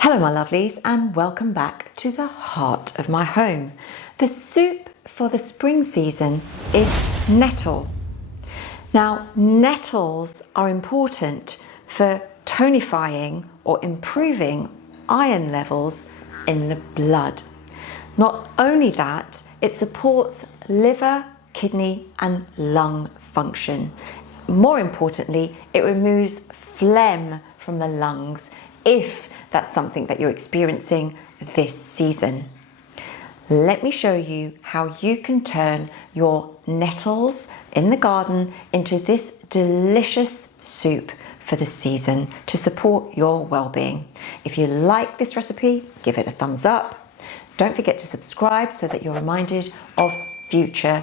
Hello my lovelies and welcome back to the heart of my home. The soup for the spring season is nettle. Now nettles are important for tonifying or improving iron levels in the blood. Not only that, it supports liver, kidney and lung function. More importantly, it removes phlegm from the lungs if that's something that you're experiencing this season. Let me show you how you can turn your nettles in the garden into this delicious soup for the season to support your well-being. If you like this recipe, give it a thumbs up. Don't forget to subscribe so that you're reminded of future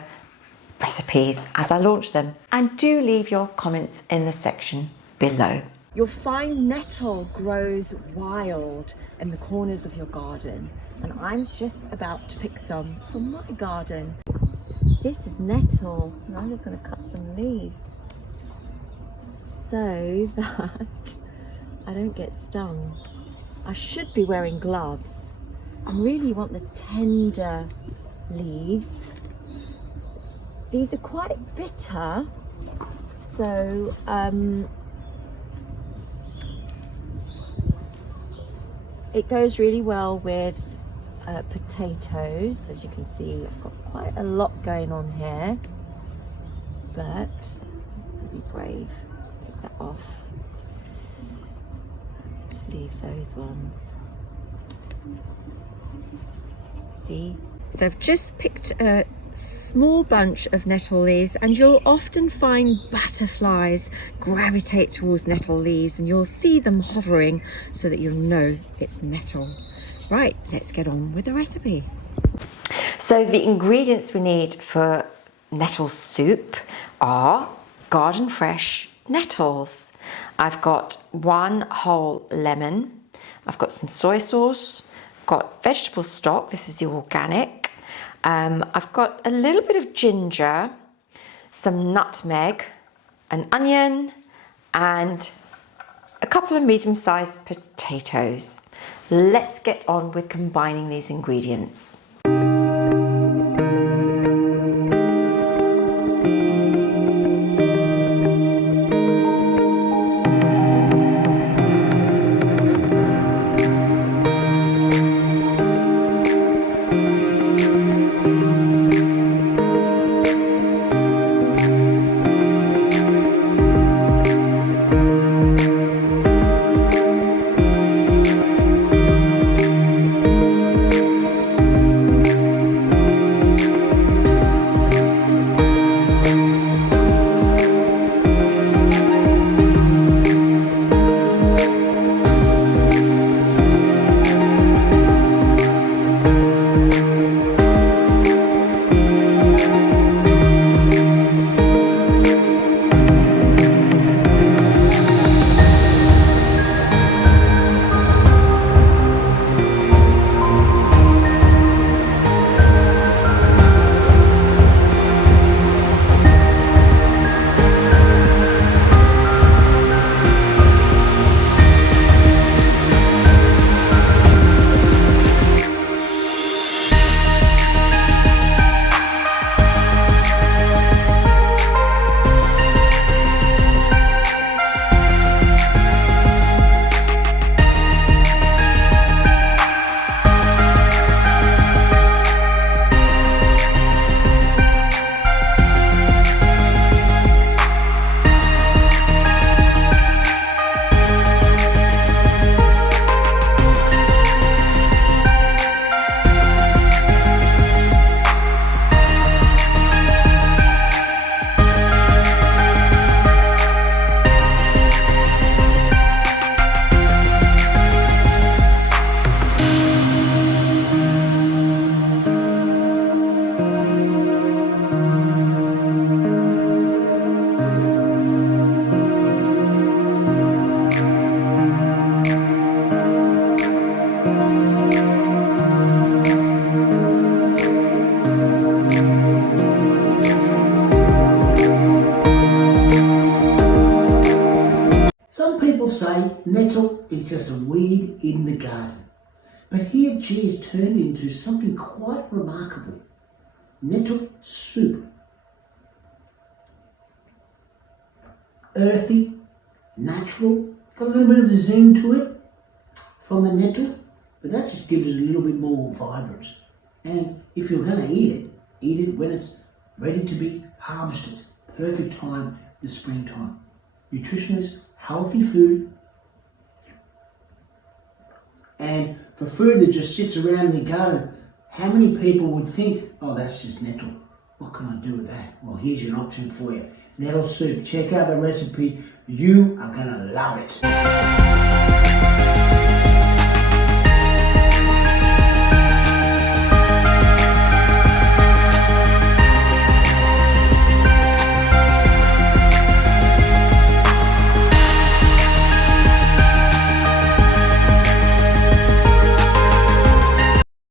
recipes as I launch them. And do leave your comments in the section below. You'll find nettle grows wild in the corners of your garden, and I'm just about to pick some from my garden. This is nettle, and I'm just going to cut some leaves so that I don't get stung. I should be wearing gloves. I really want the tender leaves. These are quite bitter, so it goes really well with potatoes. As you can see, I've got quite a lot going on here, but I'll be brave, pick that off, just leave those ones. See? So I've just picked a small bunch of nettle leaves, and you'll often find butterflies gravitate towards nettle leaves, and you'll see them hovering so that you'll know it's nettle. Right, let's get on with the recipe. So the ingredients we need for nettle soup are garden fresh nettles. I've got 1 whole lemon, I've got some soy sauce, got vegetable stock, this is the organic. I've got a little bit of ginger, some nutmeg, an onion, and a couple of medium-sized potatoes. Let's get on with combining these ingredients. garden. But here, gee, it's turned into something quite remarkable. Nettle soup. Earthy, natural, got a little bit of the zing to it from the nettle, but that just gives it a little bit more vibrance. And if you're going to eat it when it's ready to be harvested. Perfect time, the springtime. Nutritious, healthy food. And for food that just sits around in the garden, how many people would think, oh, that's just nettle. What can I do with that? Well, here's an option for you. Nettle soup. Check out the recipe. You are going to love it.